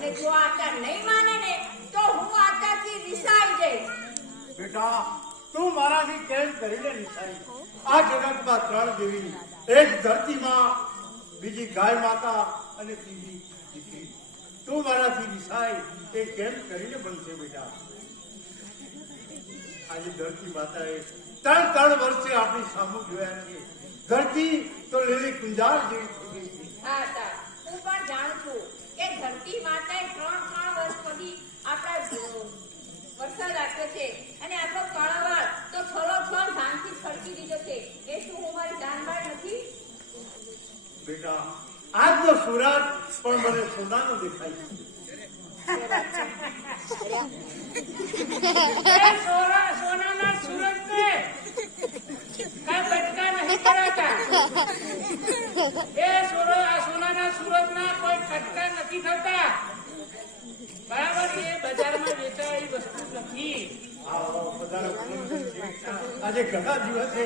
અને જો આચાર નહીં માને ને તો હું આચારથી રિસાઈ જઈશ. બેટા તું મારાથી કેમ કરીને રિસાઈ? આ જગતમાં ત્રણ દેવી, એક ધરતીમાં, બીજી ગાય માતા અને ત્રીજી દીકરી. તું મારાથી રિસાઈ એ કેમ કરીને બનશે બેટા? આજે ધરતી માતાએ ત્રણ વર્ષે આપણી સામુ જોયા છે. ધરતી તો લીલી કુંજાર જેવી થઈ ગઈ છે. હા સર, હું પણ જાણું છું કે ધરતી માતાએ 3 વર્ષ પછી આપણા વરસાદ આપ્યો છે અને આપણો કળવળ તો છોડોછોડ ધાનથી ખર્ચી દીધો છે. એ શું હું મારી જાનબાળ નથી? બેટા આજનો સુરત પણ મને સોનાનો દેખાય છે. સોનાના સુરત ને કઈ બટકા નહીં કરાતા. સોનાના સુરત ના કોઈ કટકા નથી થતા. બરાબર, એ બજારમાં વેચાય વસ્તુ નથી. આજે ઘણા દિવસે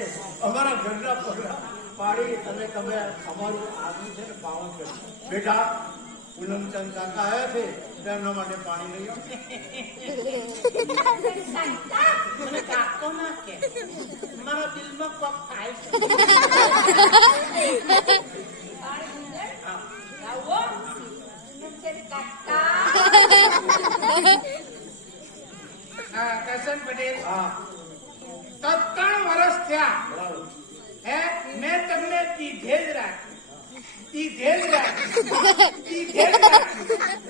અમારા ઘરના પગલા પાડી અને તમે અમારું આદમી છે ને પાવન કર્યું. બેટા પૂનમચંદ કાકા આવ્યા છે તેમના માટે પાણી લઈ આવો. મને કાકો ના કે મારા દિલમાં કોક થાય છે. લાવો. નમસ્તે કાકા. હા, કરશન પટેલ, હા 3 વર્ષ થયા. બરાબર. હે, મેં તમને કીધે જ રાખ્યું.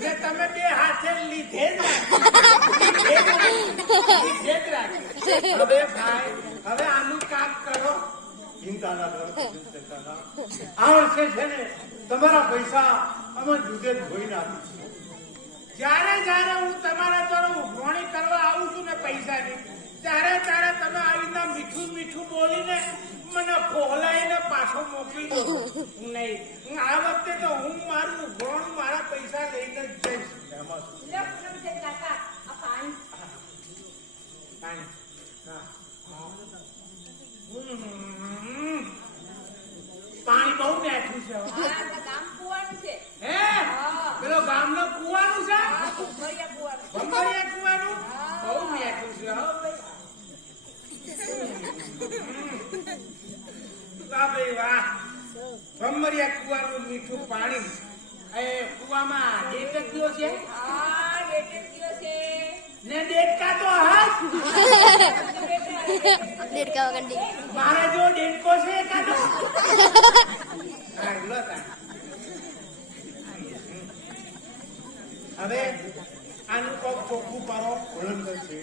ને તમે બે હાથે લીધે જ રાખ્યું. હવે ભાઈ, હવે આનું કામ કરો. ચિંતા ના કરો. આ વર્ષે છે ને તમારા પૈસા અમે દૂધે ધોઈને આપીશું. જ્યારે હું તમારા તરફ ઉઘરાણી કરવા આવું છું ને પૈસાની, ત્યારે તમે આવીને મીઠું બોલીને મને ફોહલાઈને પાછો મોકલી દો. નહીં, આ વખતે તો હું મારું ઉઘરાણું મારા પૈસા લઈને જ જઈશ. એમાં શું? લે નમસ્તે કાકા, આ પાણી. પાણી. હા. પાણી બહુ મીઠું છે. આ ગામ કુવાનું છે. હે, પેલો ગામનો કુવાનું છે. આ ભંભરિયા કુવાનું. ભંભરિયા કુવાનું બહુ મીઠું છે. હો ભાઈ. વાહ ભાઈ વાહ, ભંભરિયા કુવાનું મીઠું પાણી. એ કુવામાં ડેટકીઓ છે આ ડેટેક્ટિવ છે. ને ડેટકા તો હાથ. દેડકા વગર મારે જો ડેટકો છે કાઢો. હા, લો તાણ. હવે આનું કોક ચોખ્ખું કરો. ભયંકર છે.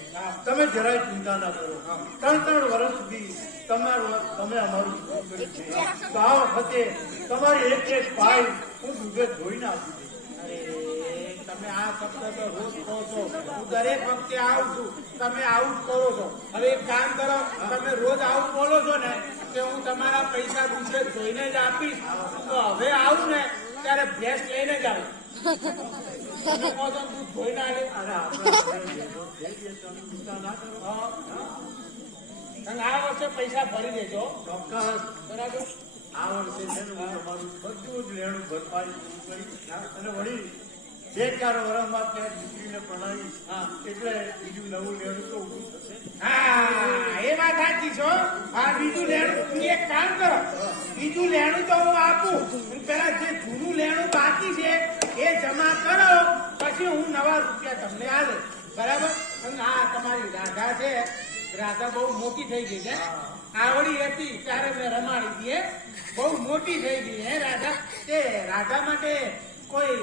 તમે જરાય ચિંતા ના કરો. 3 વર્ષ સુધી તમે અમારું દૂધ કર્યું છે. તો આ વખતે તમારી એક પાઈ હું દૂધે ધોઈને આપી દઈશ. અરે, તમે આ શબ્દ તો રોજ કહો છો. હું દરેક વખતે આવું છું, તમે આવું જ કરો છો. હવે એક કામ કરો, તમે રોજ આવું બોલો છો ને કે હું તમારા પૈસા દૂધે ધોઈને જ આપીશ, તો હવે આવું ને ત્યારે ભેંસ લઈને જ આવું. તમે કહો છો દૂધ ધોઈને આવે. અને આપણે જઈ જઈએ તો ચિંતા ના કરો. અને આ વર્ષે પૈસા ભરી દેજો. ચોક્કસ. બરાબર. આ વર્ષે છે ને હું તમારું બધું જ લેણું ભરપાઈ પૂરું કરીશ. અને વળી 2-4 વર્ષમાં ત્યાં દીકરીને પરણાવીશ. એટલે બીજું નવું લેણું તો ઊભું થશે. હા, એ વાત સાચી છો. હા, બીજું લેણું, એક કામ કરો, બીજું લેણું તો હું આપું, પણ પેલા જે જૂનું લેણું બાકી છે એ જમા કરો, પછી હું નવા રૂપિયા તમને આલે. બરાબર. અને આ તમારી રાધા છે, રાધા બહુ મોટી થઈ ગઈ છે. આવડી હતી ત્યારે મેં રમાડી હતી. બહુ મોટી થઈ ગઈ હે રાધા. તે રાધા માટે કોઈ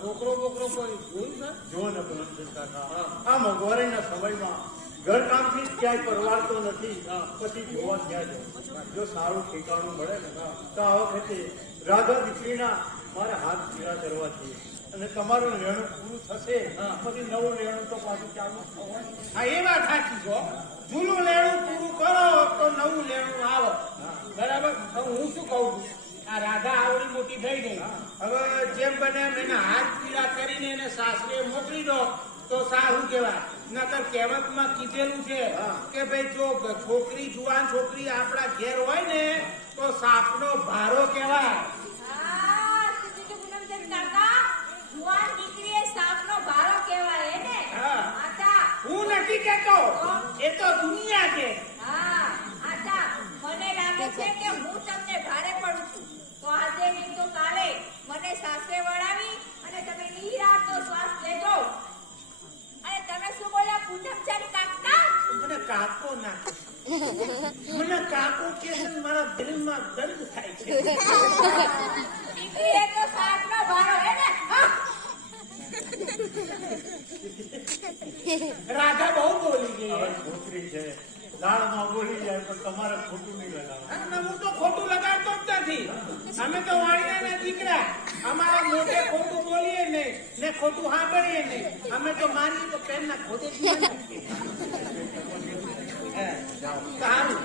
છોકરો બોકરો કોઈ જોયું છે? જો ને ભલનચંદ કાકા, આ મોંઘવારીના સમયમાં ઘરકામથી જ ક્યાંય પરવારતો નથી. પછી જોવા ક્યાં જવું? જો સારું ઠેકાણું મળે ને તો આ વખતે રાધા દીકરીના મારે હાથ પીળા કરવા છે. અને તમારું લેણું પૂરું થશે પછી નવું લેણું તો પાછું ચાલુ થવાનું. હા, એ વાત સાચી છો. જૂનું લેણું પૂરું કરો તો નવું લેણું આવે. બરાબર. હવે હું શું કહું છું, આ રાધા આવડી મોટી થઈ ગઈ, હવે જેમ બને એમ એના હાથ પીળા કરીને એને સાસરે મોકલી દો તો સારું કહેવાય. નકર કહેવતમાં કીધેલું છે કે ભાઈ જો છોકરી જુવાન છોકરી આપણા ઘેર હોય ને તો સાપનો ભારો કહેવાય. આ સીધું પૂનમચંદ કાકા, જુવાન દીકરીએ કહેતો. એ તો દુનિયા છે. હા, આછા, મને લાગે છે કે હું તમને ભારે પડું છું. તો આજે નહીં તો કાલે મને સાસરે વળાવી અને તમે નિરાંતનો શ્વાસ લેજો. અને તમે શું બોલ્યા પૂનમચંદ કાકા? મને કાકો ના કહે. મને કાકો કે છે ને મારા દિલમાં દર્દ થાય છે. દીકરી એ તો સાતનો ભારો હે ને? હા. રાધા બહુ બોલી ગઈ. હવે છોકરી છે લાળમાં બોલી જાય પણ તમારે ખોટું નહીં લગાવવાનું. અને હું તો ખોટું લગાડતો જ નથી. અમે તો વાણિયાના દીકરા. અમારા મોઢે ખોટું બોલીએ નહીં ને ખોટું સાંભળીએ નહીં. અમે તો મારીએ તો પેનના ખોટે જ મારીએ. સારું,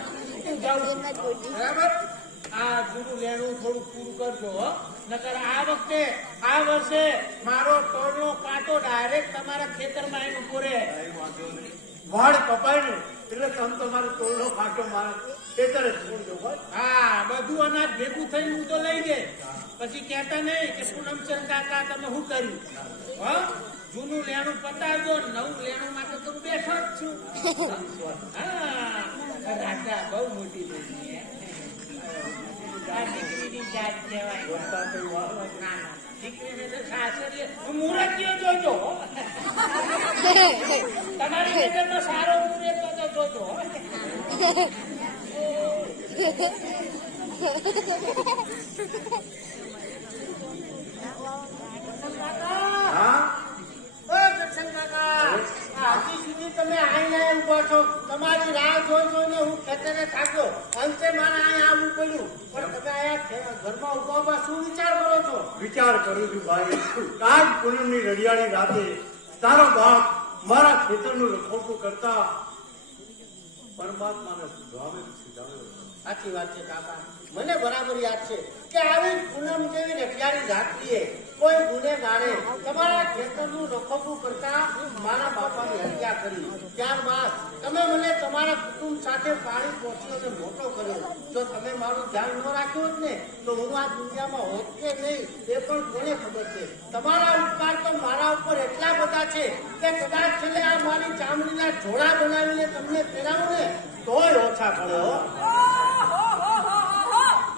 હું જાઉં છું. બરાબર? આ જૂનું લેણું થોડું પૂરું કરજો હો. નકર આ વર્ષે મારો ટોળનો કાંટો ડાયરેક્ટ તમારા ખેતરમાં આવીને ઉભો રહે. કાંઈ વાંધો નહીં. વાળ કપાય ને એટલે તમે તમારો તોડનો ફાટો મારા ખેતરે છોડજો ભાઈ. હા, બધું અનાજ ભેગું થઈને હું તો લઈ જાય. પછી કહેતા નહીં કે પૂનમચંદ કાકા તમે શું કર્યું. હા, જૂનું લેણું પતાવજો, નવું લેણું માટે તો હું બેઠો જ છું. હા, રાજા બહુ મોટી બેટી હે. આ દીકરીની જાત કહેવાય. બોલતા કંઈ વાર લાગે. ના, ના, દીકરીને તો સાસરીએ મુહૂર્તિયો જોજો. તમારી નજરમાં સારો મુહૂર્ત તો જોજો. હા ઓ દર્શન કાકા, હજી સુધી તમે આઈને ઉભા છો. તમારી રાહ જોઈને હું ખેતરે થાક્યો. અંતે મારે અહીં આવવું પડ્યું. પણ તમે અહીંયા ઘરમાં ઉભા શું વિચાર કરો છો? વિચાર કરું છું ભાઈ. આજ પૂનમની રડિયાળી રાતે તારો બાપ મારા ખેતરનું રખોટું કરતા પરમાત્માને સુધારે. સાચી વાત છે કાકા. મને બરાબર યાદ છે કે આવી પૂનમ જેવી રખિયાળી રાત્રિએ કોઈ ગુનેગારે તમારા ખેતરનું રખોપું કરતા મારા બાપાની હત્યા કરી. ત્યારબાદ તમે મને તમારા કુટુંબ સાથે પાણી પહોંચ્યો અને મોટો કર્યો. જો તમે મારું ધ્યાન ન રાખ્યું હોત ને તો હું આ દુનિયામાં હોત કે નહીં એ પણ કોને ખબર છે. તમારા ઉપકાર તો મારા ઉપર એટલા બધા છે કે કદાચ છેલ્લે આ મારી ચામડીના જોડા બનાવીને તમને પહેરાવું ને તોય ઓછા પડે હો.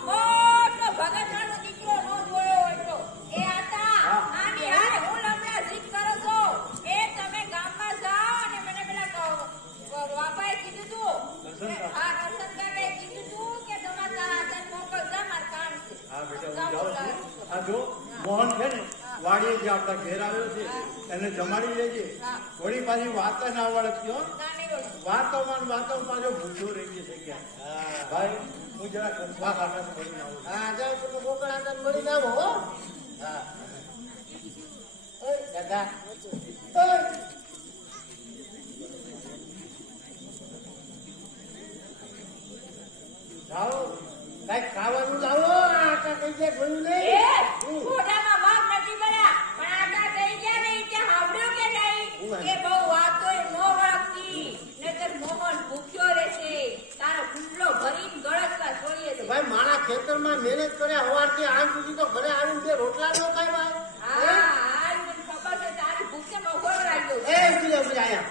મોટો ભગતનો દીકરો નો જોયો હોય તો. એ આતા, આની હારે હું લમણા જીત કરો છો. એ તમે ગામમાં જાઓ અને મને પેલા બાપાએ કીધું તું. આ દર્શન કાકાએ કીધું તું કે તમારા આચાર મોકલજા, મારે કામ છે. હા બેટા હું જાઉં છું. આ જો મોહન છે ને વાડીએ જે આપણા ઘેર આવ્યો છે એને જમાડી લેજે. થોડી પાછી વાત ના વળગતી હો. વાતોમાં પાછો ભૂખ્યો રહી જશે ક્યાં. ભાઈ હું જરા કંપા ખાતા મળીને આવું. હા, જાઓ તમે ગોકળ આનંદ મળી જાઓ હો. હા. ઓય દાદા. ઓય. જાઓ. કાંઈક ખાવાનું લાવો. આટા કઈ જાય જોયું એ નહીં. મોઢામાં વાઘ નથી પડ્યા, પણ આટા થઈ ગયા ને તે સાંભળ્યું કે નહીં કે બહુ વાતોય નો વળગતી, નહીંતર મોહન ભૂખ્યો રહેશે. તારો ગુલ્લો ભરીને ગળસવા છોડીએ છે. ભાઈ મારા ખેતરમાં મહેનત કર્યા સવારથી આજ સુધી તો ઘરે આવીને બે રોટલા નો ખાય ભાઈ. હા, આજ મને ખબર છે તારી ભૂખે મગોળ લાગ્યો છે. એ ઉભી આયા.